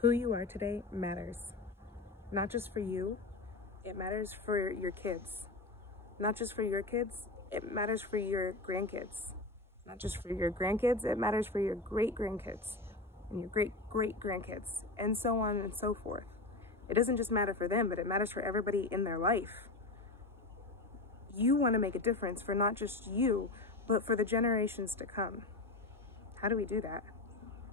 Who you are today matters. Not just for you, it matters for your kids. Not just for your kids, it matters for your grandkids. Not just for your grandkids, it matters for your great-grandkids and your great-great-grandkids, and so on and so forth. It doesn't just matter for them, but it matters for everybody in their life. You want to make a difference for not just you, but for the generations to come. How do we do that?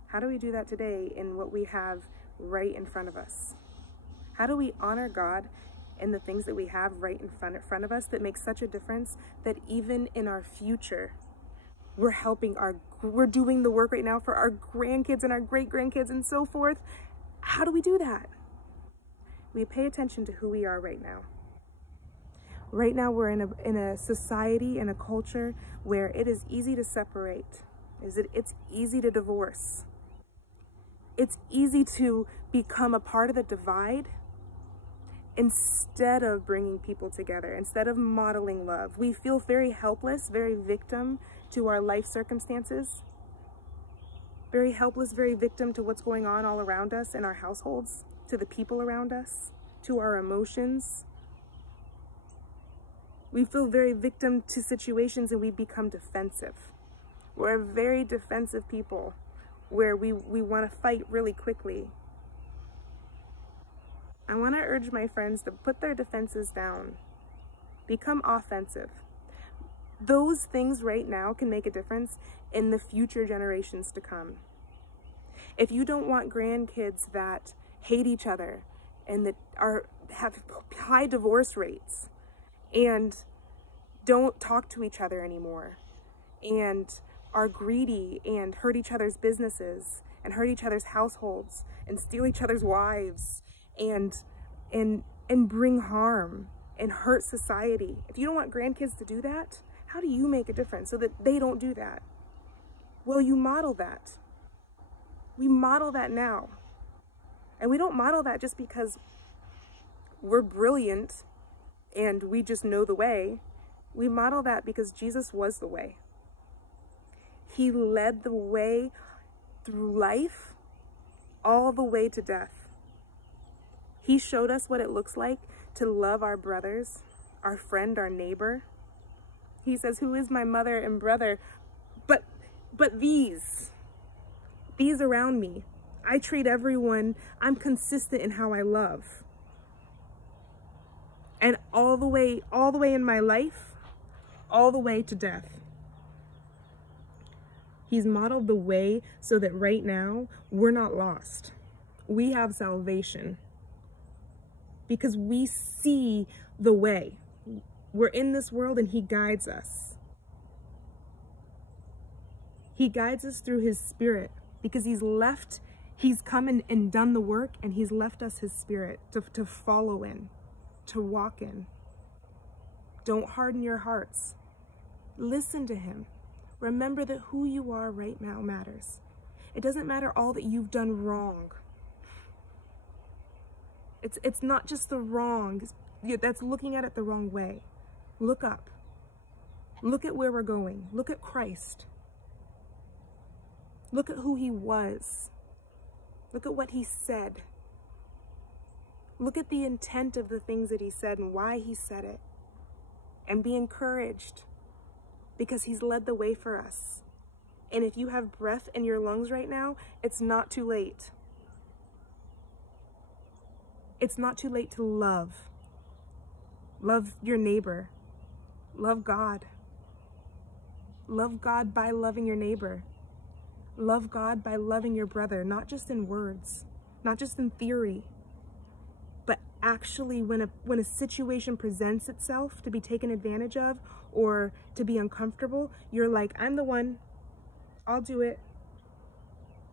How do we do that today in what we have right in front of us? How do we honor God in the things that we have right in front of us that make such a difference that even in our future, we're doing the work right now for our grandkids and our great-grandkids and so forth? How do we do that? We pay attention to who we are right now. Right now, we're in a society, in a culture where it is easy to separate. It's easy to divorce. It's easy to become a part of the divide instead of bringing people together, instead of modeling love. We feel very helpless, very victim to our life circumstances, very helpless, very victim to what's going on all around us in our households, to the people around us, to our emotions. We feel very victim to situations and we become defensive. We're a very defensive people where we want to fight really quickly. I want to urge my friends to put their defenses down. Become offensive. Those things right now can make a difference in the future generations to come. If you don't want grandkids that hate each other and that have high divorce rates and don't talk to each other anymore and are greedy and hurt each other's businesses and hurt each other's households and steal each other's wives and bring harm and hurt society. If you don't want grandkids to do that, how do you make a difference so that they don't do that? Well, you model that. We model that now. And we don't model that just because we're brilliant and we just know the way. We model that because Jesus was the way. He led the way through life all the way to death. He showed us what it looks like to love our brothers, our friend, our neighbor. He says, "Who is my mother and brother? But these around me. I treat everyone, I'm consistent in how I love." And all the way in my life, all the way to death. He's modeled the way so that right now we're not lost. We have salvation because we see the way. We're in this world and he guides us. He guides us through his spirit because he's come and done the work and he's left us his spirit to follow in, to walk in. Don't harden your hearts. Listen to him. Remember that who you are right now matters. It doesn't matter all that you've done wrong. It's not just the wrong. That's looking at it the wrong way. Look up. Look at where we're going. Look at Christ. Look at who he was. Look at what he said. Look at the intent of the things that he said and why he said it. And be encouraged because he's led the way for us. And if you have breath in your lungs right now, it's not too late. It's not too late to love. Love your neighbor. Love God. Love God by loving your neighbor. Love God by loving your brother, not just in words, not just in theory, but actually when a situation presents itself to be taken advantage of or to be uncomfortable, you're like, I'm the one, I'll do it.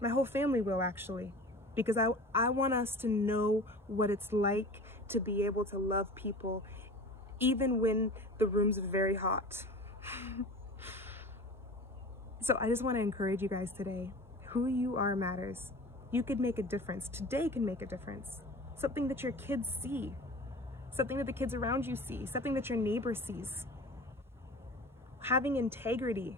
My whole family will actually, because I want us to know what it's like to be able to love people even when the room's very hot. So I just want to encourage you guys today. Who you are matters. You could make a difference. Today can make a difference. Something that your kids see. Something that the kids around you see. Something that your neighbor sees. Having integrity.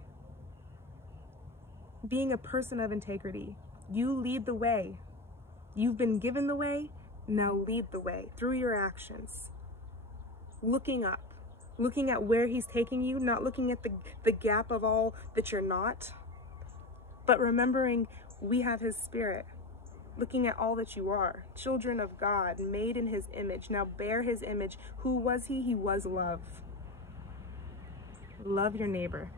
Being a person of integrity. You lead the way. You've been given the way, now lead the way through your actions. Looking up, looking at where he's taking you, not looking at the gap of all that you're not, but remembering we have his spirit. Looking at all that you are, children of God, made in his image, now bear his image. Who was he? He was love. Love your neighbor.